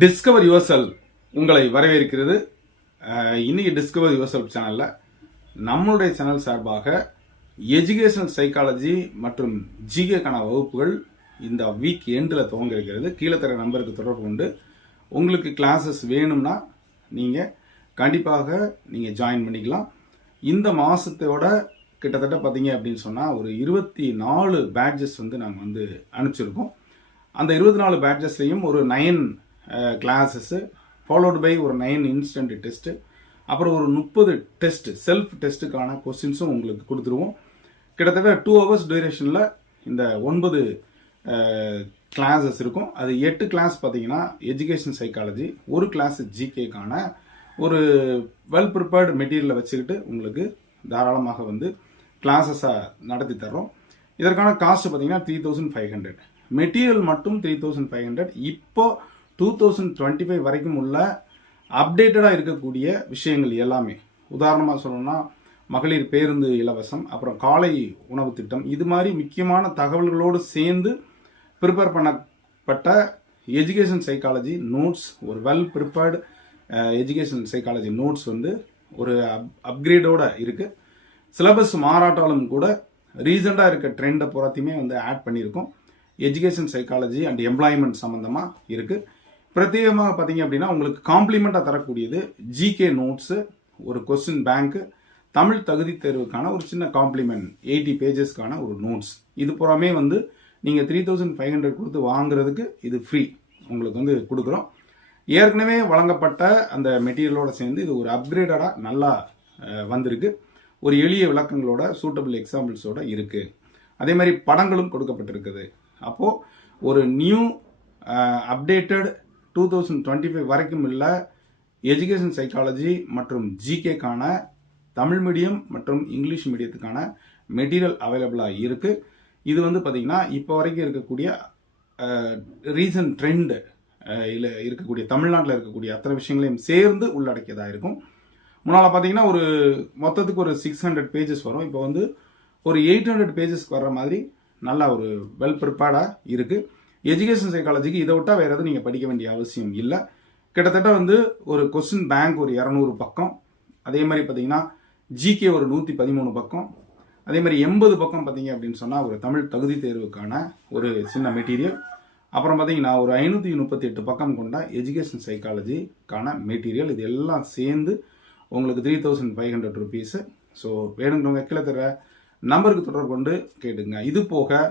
Discover your self உங்களை வரவேற்கிறது. இன்னைக்கு டிஸ்கவர் யுவர் செல்ஃப் சேனல்ல நம்மளுடைய சேனல் சார்பாக எஜுகேஷனல் சைக்காலஜி மற்றும் ஜிகேக்கான வகுப்புகள் இந்த வீக் எண்டில் துவங்க இருக்கிறது. கீழே தர நம்பருக்கு தொடர்பு கொண்டு உங்களுக்கு கிளாஸஸ் வேணும்னா நீங்கள் கண்டிப்பாக நீங்கள் ஜாயின் பண்ணிக்கலாம். இந்த மாதத்தோட கிட்டத்தட்ட பார்த்தீங்க அப்படின்னு சொன்னால் ஒரு 24 பேட்சஸ் நாங்கள் அனுப்பிச்சிருக்கோம். அந்த 24 பேட்சஸ்லையும் ஒரு 9 கிளாஸஸ் ஃபாலோடு பை ஒரு 9 இன்ஸ்டன்ட் டெஸ்ட்டு, அப்புறம் ஒரு 30 டெஸ்ட் செல்ஃப் டெஸ்ட்டுக்கான கொஸ்டின்ஸும் உங்களுக்கு கொடுத்துருவோம். கிட்டத்தட்ட 2 hours டியூரேஷனில் இந்த 9 கிளாஸஸ் இருக்கும். அது 8 கிளாஸ் பார்த்தீங்கன்னா எஜுகேஷன் சைக்காலஜி, ஒரு கிளாஸ் ஜிகேக்கான ஒரு வெல் ப்ரிப்பேர்டு மெட்டீரியலை வச்சுக்கிட்டு உங்களுக்கு தாராளமாக கிளாஸஸாக நடத்தி தர்றோம். இதற்கான காஸ்ட் பார்த்தீங்கன்னா 3500. மெட்டீரியல் மட்டும் 3500. இப்போ 2025 வரைக்கும் உள்ள அப்டேட்டடாக இருக்கக்கூடிய விஷயங்கள் எல்லாமே, உதாரணமாக சொல்லணும்னா மகளிர் பேருந்து இலவசம், அப்புறம் காலை உணவு திட்டம், இது மாதிரி முக்கியமான தகவல்களோடு சேர்ந்து ப்ரிப்பேர் பண்ணப்பட்ட எஜுகேஷன் சைக்காலஜி நோட்ஸ், ஒரு well prepared education psychology notes ஒரு அப்கிரேடோட இருக்குது. சிலபஸ் மாறாட்டாலும் கூட ரீசெண்டாக இருக்க ட்ரெண்டை பூராத்தையுமே ஆட் பண்ணியிருக்கோம். எஜுகேஷன் சைக்காலஜி அண்ட் எம்ப்ளாய்மெண்ட் சம்மந்தமாக இருக்குது. பிரத்யேகமாக பார்த்தீங்க அப்படின்னா உங்களுக்கு காம்ப்ளிமெண்ட்டாக தரக்கூடியது ஜிகே நோட்ஸு, ஒரு கொஸ்டின் பேங்க்கு, தமிழ் தகுதி தேர்வுக்கான ஒரு சின்ன காம்ப்ளிமெண்ட் 80 பேஜஸ்க்கான ஒரு நோட்ஸ். இது பூராமே நீங்கள் 3500 கொடுத்து வாங்குறதுக்கு இது ஃப்ரீ உங்களுக்கு கொடுக்குறோம். ஏற்கனவே வழங்கப்பட்ட அந்த மெட்டீரியலோடு சேர்ந்து இது ஒரு அப்கிரேடடாக நல்லா வந்திருக்கு. ஒரு எளிய விளக்கங்களோட சூட்டபிள் எக்ஸாம்பிள்ஸோட இருக்குது. அதே மாதிரி படங்களும் கொடுக்கப்பட்டிருக்குது. அப்போது ஒரு நியூ அப்டேட்டட் 2025 வரைக்கும் உள்ள எஜுகேஷன் சைக்காலஜி மற்றும் ஜிகேக்கான தமிழ் மீடியம் மற்றும் இங்கிலீஷ் மீடியத்துக்கான மெட்டீரியல் அவைலபிளாக இருக்குது. இது பார்த்தீங்கன்னா இப்போ வரைக்கும் இருக்கக்கூடிய ரீசன்ட் ட்ரெண்டு இல்லை இருக்கக்கூடிய தமிழ்நாட்டில் இருக்கக்கூடிய அத்தனை விஷயங்களையும் சேர்ந்து உள்ளடக்கியதாக இருக்கும். முன்னால் பார்த்தீங்கன்னா ஒரு மொத்தத்துக்கு ஒரு 600 பேஜஸ் வரும். இப்போ ஒரு 800 பேஜஸ்க்கு வர்ற மாதிரி நல்லா ஒரு வெல் ப்ரிப்பேர்டாக இருக்குது. எஜுகேஷன் சைக்காலஜிக்கு இதை விட்டால் வேறு எதுவும் நீங்கள் படிக்க வேண்டிய அவசியம் இல்லை. கிட்டத்தட்ட ஒரு கொஸ்டின் பேங்க் ஒரு 200 பக்கம், அதே மாதிரி பார்த்தீங்கன்னா ஜிகே ஒரு 113 பக்கம், அதே மாதிரி 80 பக்கம் பார்த்தீங்க அப்படின்னு சொன்னால் ஒரு தமிழ் தகுதி தேர்வுக்கான ஒரு சின்ன மெட்டீரியல், அப்புறம் பார்த்தீங்கன்னா ஒரு 538 பக்கம் கொண்ட எஜுகேஷன் சைக்காலஜிக்கான மெட்டீரியல். இது எல்லாம் சேர்ந்து உங்களுக்கு 3500 rupees. ஸோ வேணுங்கிறவங்க கீழே தர நம்பருக்கு தொடர்பு கொண்டு கேட்டுங்க. இது போக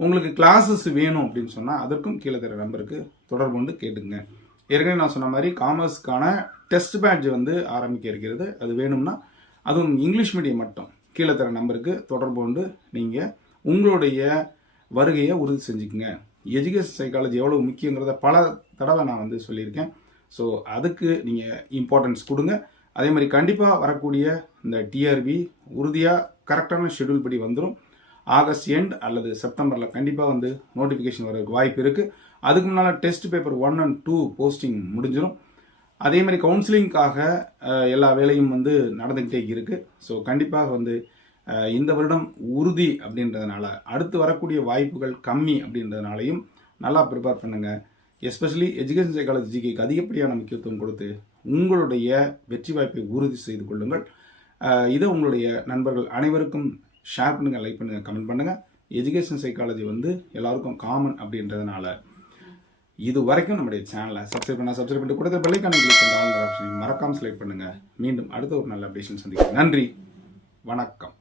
உங்களுக்கு கிளாஸஸ் வேணும் அப்படின்னு சொன்னால் அதற்கும் கீழே தர நம்பருக்கு தொடர்பு கொண்டு கேட்டுங்க. ஏற்கனவே நான் சொன்ன மாதிரி காமர்ஸ்க்கான டெஸ்ட் பேட்ச் ஆரம்பிக்க இருக்கிறது. அது வேணும்னா அதுவும் இங்கிலீஷ் மீடியம் மட்டும் கீழே தர நம்பருக்கு தொடர்பு கொண்டு நீங்கள் உங்களுடைய வருகையை உறுதி செஞ்சுக்குங்க. எஜுகேஷன் சைக்காலஜி எவ்வளோ முக்கியங்கிறத பல தடவை நான் சொல்லியிருக்கேன். ஸோ அதுக்கு நீங்கள் இம்பார்ட்டன்ஸ் கொடுங்க. அதே மாதிரி கண்டிப்பாக வரக்கூடிய இந்த டிஆர்பி உறுதியாக கரெக்டான ஷெடியூல் படி வந்துடும். ஆகஸ்ட் எண்ட் அல்லது செப்டம்பரில் கண்டிப்பாக நோட்டிஃபிகேஷன் வரதுக்கு வாய்ப்பு இருக்குது. அதுக்கு முன்னால் டெஸ்ட் பேப்பர் 1 and 2 போஸ்டிங் முடிஞ்சிடும். அதே மாதிரி கவுன்சிலிங்காக எல்லா வேலையும் நடந்துக்கிட்டே இருக்குது. ஸோ கண்டிப்பாக இந்த வருடம் உறுதி அப்படின்றதுனால அடுத்து வரக்கூடிய வாய்ப்புகள் கம்மி அப்படின்றதுனாலையும் நல்லா ப்ரிப்பேர் பண்ணுங்கள். எஸ்பெஷலி எஜுகேஷன் சைக்காலஜி ஜிகேக்கு அதிகப்படியான முக்கியத்துவம் கொடுத்து உங்களுடைய வெற்றி வாய்ப்பை உறுதி செய்து கொள்ளுங்கள். இதை உங்களுடைய நண்பர்கள் அனைவருக்கும் ஷேர் பண்ணுங்கள், லைக் பண்ணுங்கள், கமெண்ட் பண்ணுங்கள். எஜுகேஷன் சைக்காலஜி எல்லாருக்கும் காமன் அப்படின்றதுனால இது வரைக்கும் நம்முடைய சேனலை சப்ஸ்கிரைப் பண்ணிட்டு கூட பெல்லைக்கான கிளிக் பண்ணுற ஆப்ஷனை மறக்காமல் செலக்ட் பண்ணுங்கள். மீண்டும் அடுத்த ஒரு நல்ல அப்டேஷன் சந்திக்கிறேன். நன்றி, வணக்கம்.